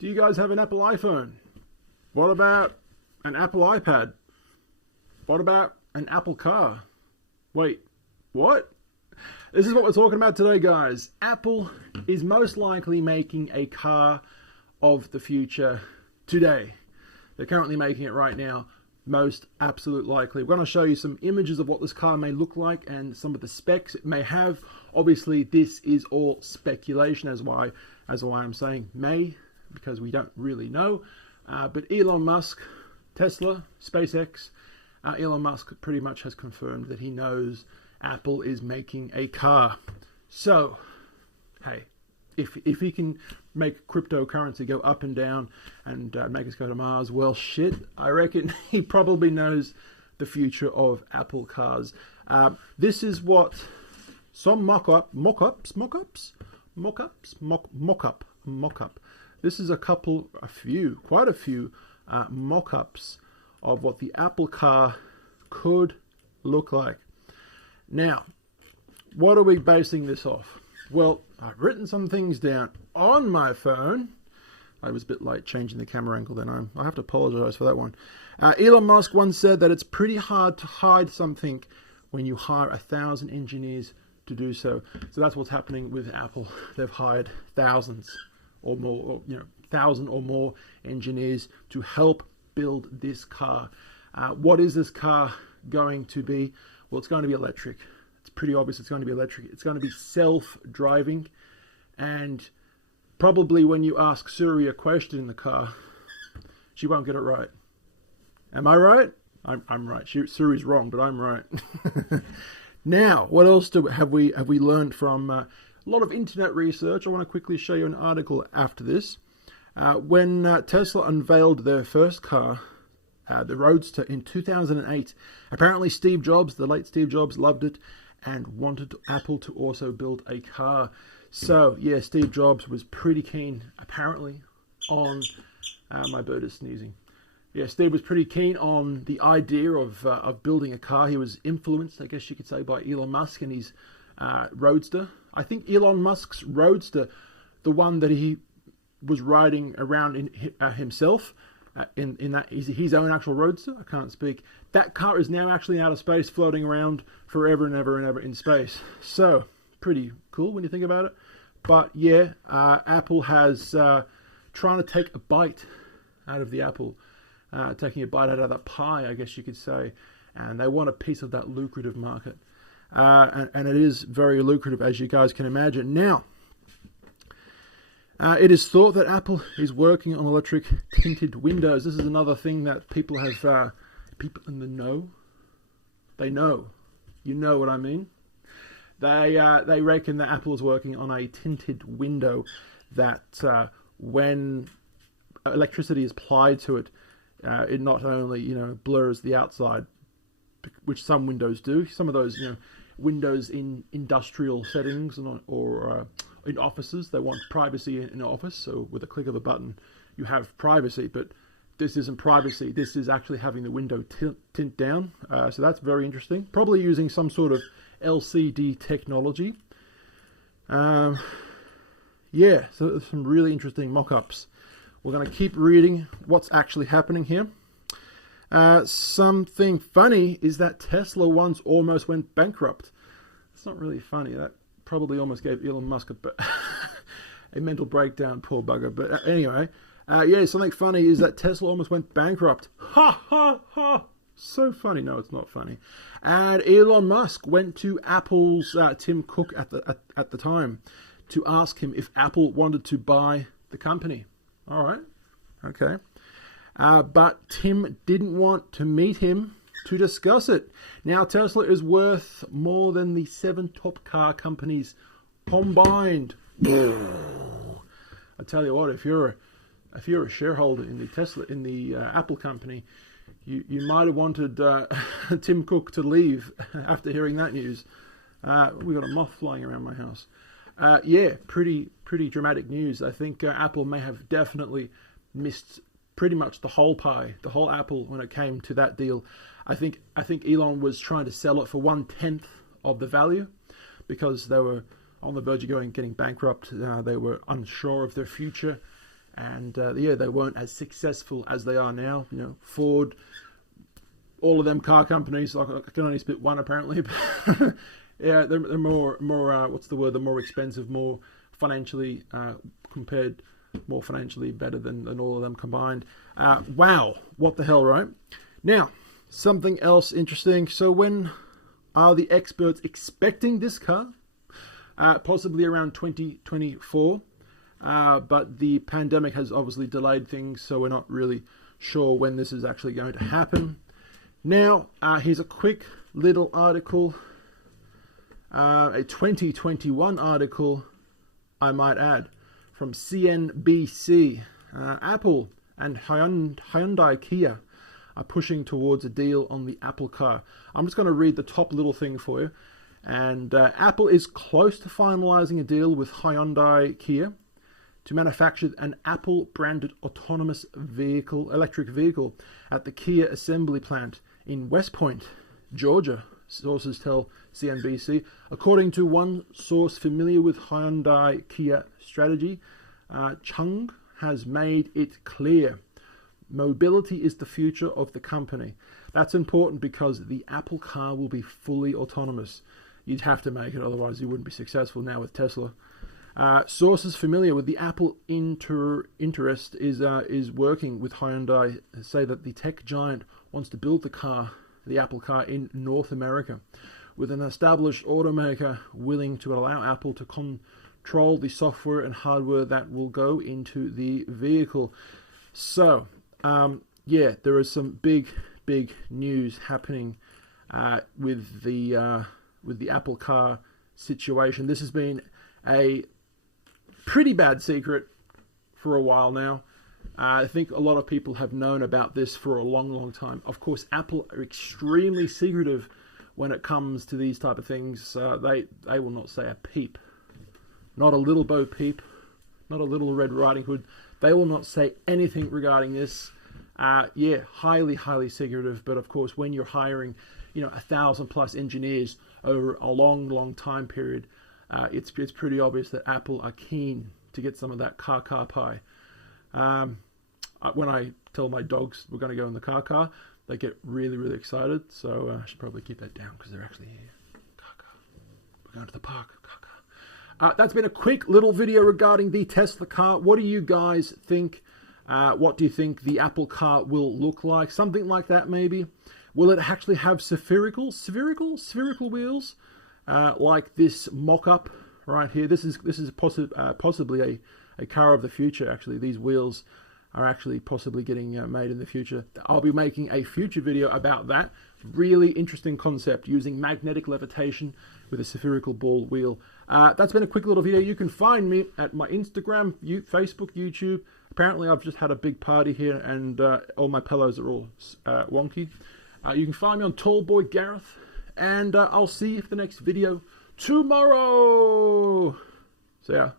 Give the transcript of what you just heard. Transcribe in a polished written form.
Do you guys have an Apple iPhone? What about an Apple iPad? What about an Apple car? Wait, what? This is what we're talking about today, guys. Apple is most likely making a car of the future today. They're currently making it right now. Most absolute likely. We're going to show you some images of what this car may look like and some of the specs it may have. Obviously, this is all speculation, as why I'm saying may, because we don't really know. But Elon Musk, Tesla, SpaceX, Elon Musk pretty much has confirmed that he knows Apple is making a car. So, hey, if he can make cryptocurrency go up and down and make us go to Mars, well, shit, I reckon he probably knows the future of Apple cars. This is what some mock-up. This is quite a few mock-ups of what the Apple car could look like. Now, what are we basing this off? Well, I've written some things down on my phone. I was a bit late changing the camera angle then. I have to apologize for that one. Elon Musk once said that it's pretty hard to hide something when you hire 1,000 engineers to do so. So that's what's happening with Apple. They've hired thousands or more, 1,000 or more engineers to help build this car. What is this car going to be? Well, it's going to be electric. It's pretty obvious it's going to be electric. It's going to be self-driving. And probably when you ask Siri a question in the car, she won't get it right. Am I right? I'm right. Siri's wrong, but I'm right. Now, what else have we learned from a lot of internet research? I want to quickly show you an article after this. When Tesla unveiled their first car, the Roadster, in 2008, apparently the late Steve Jobs, loved it and wanted Apple to also build a car. So, yeah, Steve Jobs was pretty keen, apparently, on... my bird is sneezing. Yeah, Steve was pretty keen on the idea of building a car. He was influenced, I guess you could say, by Elon Musk and his Roadster. I think Elon Musk's Roadster, the one that he was riding around in himself, in that his own actual Roadster, I can't speak. That car is now actually in outer space, floating around forever and ever and ever in space. So, pretty cool when you think about it. But yeah, Apple has trying to take a bite out of the apple, taking a bite out of that pie, I guess you could say, and they want a piece of that lucrative market. And it is very lucrative, as you guys can imagine. Now, it is thought that Apple is working on electric tinted windows. This is another thing that people have, people in the know, they know. You know what I mean? They reckon that Apple is working on a tinted window that when electricity is applied to it, it not only, blurs the outside, which some windows do. Some of those, windows in industrial settings or in offices, they want privacy in an office. So with a click of a button, you have privacy. But this isn't privacy. This is actually having the window tint down. So that's very interesting. Probably using some sort of LCD technology. Yeah, so there's some really interesting mock-ups. We're going to keep reading what's actually happening here. Something funny is that Tesla once almost went bankrupt. It's not really funny. That probably almost gave Elon Musk a mental breakdown, poor bugger. But anyway, yeah, something funny is that Tesla almost went bankrupt. Ha, ha, ha. So funny. No, it's not funny. And Elon Musk went to Apple's Tim Cook at the time to ask him if Apple wanted to buy the company. All right. Okay. But Tim didn't want to meet him to discuss it. Now, Tesla is worth more than the 7 top car companies combined. I tell you what, if you're a shareholder in the Apple company, you might have wanted Tim Cook to leave after hearing that news. We got a moth flying around my house. Yeah, pretty dramatic news. I think Apple may have definitely missed pretty much the whole pie, the whole apple when it came to that deal. I think Elon was trying to sell it for 1/10 of the value because they were on the verge of getting bankrupt. They were unsure of their future, and yeah, they weren't as successful as they are now. You know, Ford, all of them car companies. I can only spit one apparently. But yeah, they're more what's the word? They're more expensive, more financially more financially better than all of them combined. Wow, what the hell, right? Now, something else interesting. So when are the experts expecting this car? Possibly around 2024. But the pandemic has obviously delayed things, so we're not really sure when this is actually going to happen. Now, here's a quick little article, a 2021 article, I might add, from CNBC. Apple and Hyundai Kia are pushing towards a deal on the Apple car. I'm just going to read the top little thing for you. And Apple is close to finalizing a deal with Hyundai Kia to manufacture an Apple-branded autonomous electric vehicle at the Kia assembly plant in West Point, Georgia, sources tell CNBC. According to one source familiar with Hyundai Kia strategy, Chung has made it clear mobility is the future of the company. That's important because the Apple car will be fully autonomous. You'd have to make it, otherwise you wouldn't be successful now with Tesla. Sources familiar with the Apple interest is working with Hyundai say that the tech giant wants to build the Apple car in North America, with an established automaker willing to allow Apple to control the software and hardware that will go into the vehicle. So, yeah, there is some big news happening with the Apple car situation. This has been a pretty bad secret for a while now. I think a lot of people have known about this for a long time. Of course, Apple are extremely secretive when it comes to these type of things. They will not say a peep. Not a little Bo Peep. Not a little Red Riding Hood. They will not say anything regarding this. Yeah, highly secretive. But of course, when you're hiring, 1,000+ engineers over a long time period, it's pretty obvious that Apple are keen to get some of that car pie. When I tell my dogs we're going to go in the car, they get really excited. So I should probably keep that down because they're actually here. Car. We're going to the park. Car. That's been a quick little video regarding the Tesla car. What do you guys think? What do you think the Apple car will look like? Something like that, maybe. Will it actually have spherical wheels, like this mock-up right here? This is possibly a car of the future. Actually, these wheels are actually possibly getting made in the future. I'll be making a future video about that. Really interesting concept, using magnetic levitation with a spherical ball wheel. That's been a quick little video. You can find me at my Instagram, Facebook, YouTube. Apparently, I've just had a big party here, and all my pillows are all wonky. You can find me on Tallboy Gareth, and I'll see you for the next video tomorrow. So yeah.